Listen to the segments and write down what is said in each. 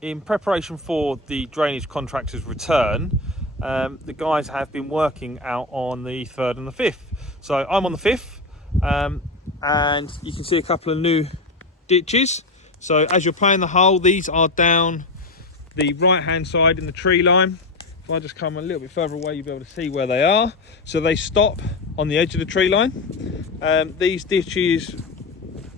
in preparation for the drainage contractor's return, the guys have been working out on the 3rd and the 5th. So I'm on the 5th, and you can see a couple of new ditches. So as you're playing the hole, these are down the right hand side in the tree line. If I just come a little bit further away, you'll be able to see where they are. So they stop on the edge of the tree line. These ditches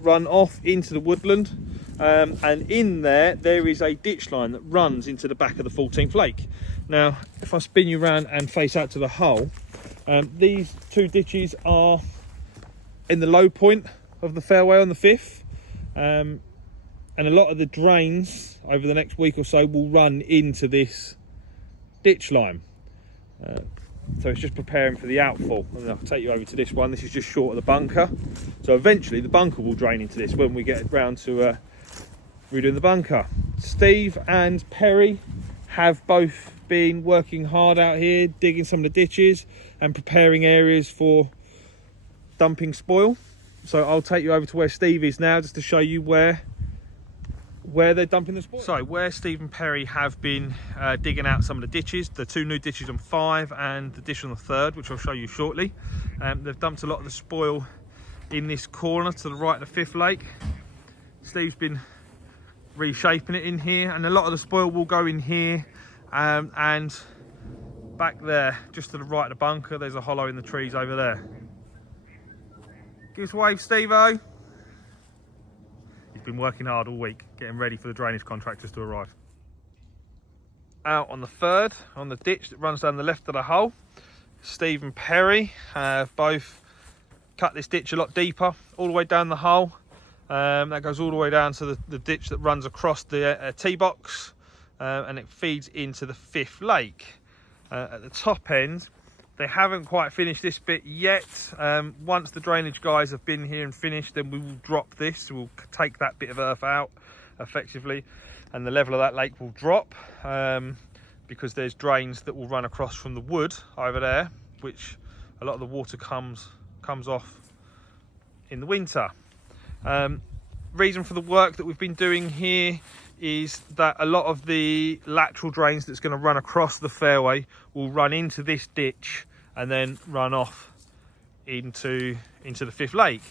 run off into the woodland, and in there is a ditch line that runs into the back of the 14th lake. Now if I spin you around and face out to the hole, these two ditches are in the low point of the fairway on the 5th, and a lot of the drains over the next week or so will run into this ditch line. So it's just preparing for the outfall, and I'll take you over to this one. This is just short of the bunker, so eventually the bunker will drain into this when we get round to redoing the bunker. Steve and Perry have both been working hard out here, digging some of the ditches and preparing areas for dumping spoil. So I'll take you over to where Steve is now, just to show you where they're dumping the spoil. So where Steve and Perry have been digging out some of the ditches, the two new ditches on 5 and the ditch on the 3rd, which I'll show you shortly. They've dumped a lot of the spoil in this corner to the right of the 5th lake. Steve's been reshaping it in here, and a lot of the spoil will go in here, and back there just to the right of the bunker there's a hollow in the trees over there. Give us a wave, Steve-o. He's been working hard all week getting ready for the drainage contractors to arrive. Out on the 3rd, on the ditch that runs down the left of the hole, Steve and Perry have both cut this ditch a lot deeper, all the way down the hole. That goes all the way down to the ditch that runs across the tee box, and it feeds into the 5th lake. At the top end, they haven't quite finished this bit yet. Once the drainage guys have been here and finished, then we will drop this. We'll take that bit of earth out effectively, and the level of that lake will drop, because there's drains that will run across from the wood over there, which a lot of the water comes off in the winter. Reason for the work that we've been doing here is that a lot of the lateral drains that's going to run across the fairway will run into this ditch and then run off into the 5th lake.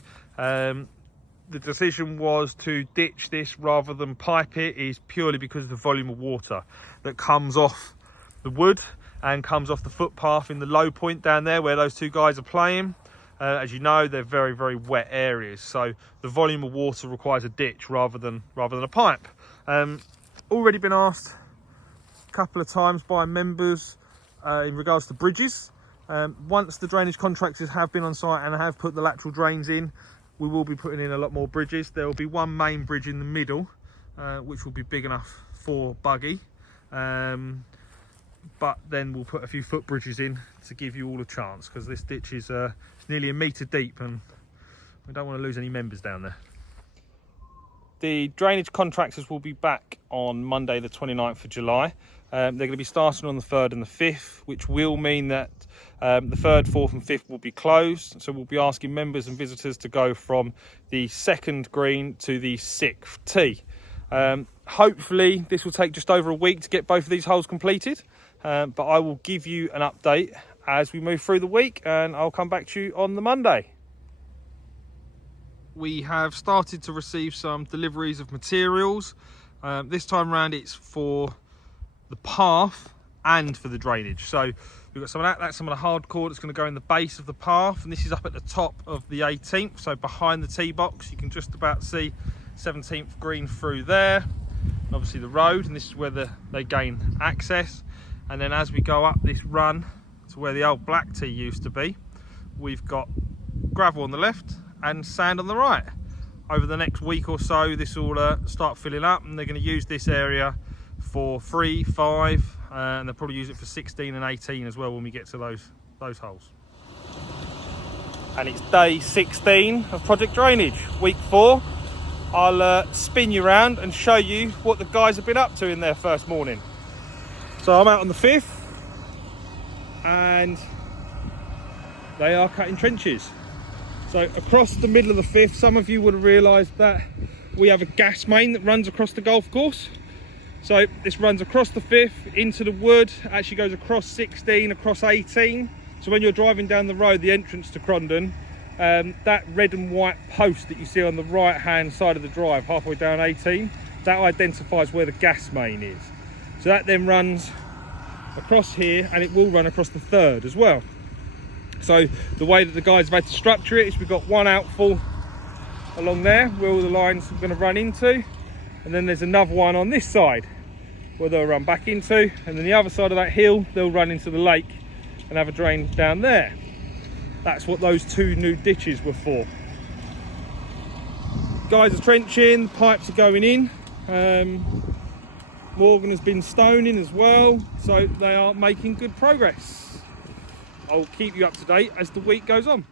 The decision was to ditch this rather than pipe it is purely because of the volume of water that comes off the wood and comes off the footpath in the low point down there where those two guys are playing. As you know, they're very, very wet areas, so the volume of water requires a ditch rather than a pipe. Already been asked a couple of times by members in regards to bridges. Once the drainage contractors have been on site and have put the lateral drains in, we will be putting in a lot more bridges. There will be one main bridge in the middle, which will be big enough for buggy. But then we'll put a few footbridges in to give you all a chance, because this ditch is nearly a metre deep and we don't want to lose any members down there. The drainage contractors will be back on Monday the 29th of July. They're going to be starting on the 3rd and the 5th, which will mean that the 3rd, 4th and 5th will be closed. So we'll be asking members and visitors to go from the 2nd green to the 6th tee. Hopefully this will take just over a week to get both of these holes completed, but I will give you an update as we move through the week, and I'll come back to you on the Monday. We have started to receive some deliveries of materials. This time around it's for the path and for the drainage. So we've got some of that. That's some of the hardcore that's going to go in the base of the path, and this is up at the top of the 18th, so behind the tee box. You can just about see 17th green through there, and obviously the road, and this is where they gain access. And then as we go up this run to where the old black tee used to be, we've got gravel on the left and sand on the right. Over the next week or so this will start filling up, and they're going to use this area for 3, 5, and they'll probably use it for 16 and 18 as well when we get to those holes. And it's day 16 of Project Drainage, week 4. I'll spin you around and show you what the guys have been up to in their first morning. So I'm out on the 5th and they are cutting trenches. So across the middle of the 5th, some of you would have realised that we have a gas main that runs across the golf course. So this runs across the 5th into the wood, actually goes across 16, across 18. So when you're driving down the road, the entrance to Crondon, that red and white post that you see on the right hand side of the drive, halfway down 18, that identifies where the gas main is. So that then runs across here, and it will run across the 3rd as well. So the way that the guys have had to structure it is we've got one outfall along there where all the lines are going to run into, and then there's another one on this side where they'll run back into, and then the other side of that hill they'll run into the lake and have a drain down there. That's what those 2 new ditches were for. Guys are trenching, the pipes are going in. Morgan has been stoning as well, so they are making good progress. I'll keep you up to date as the week goes on.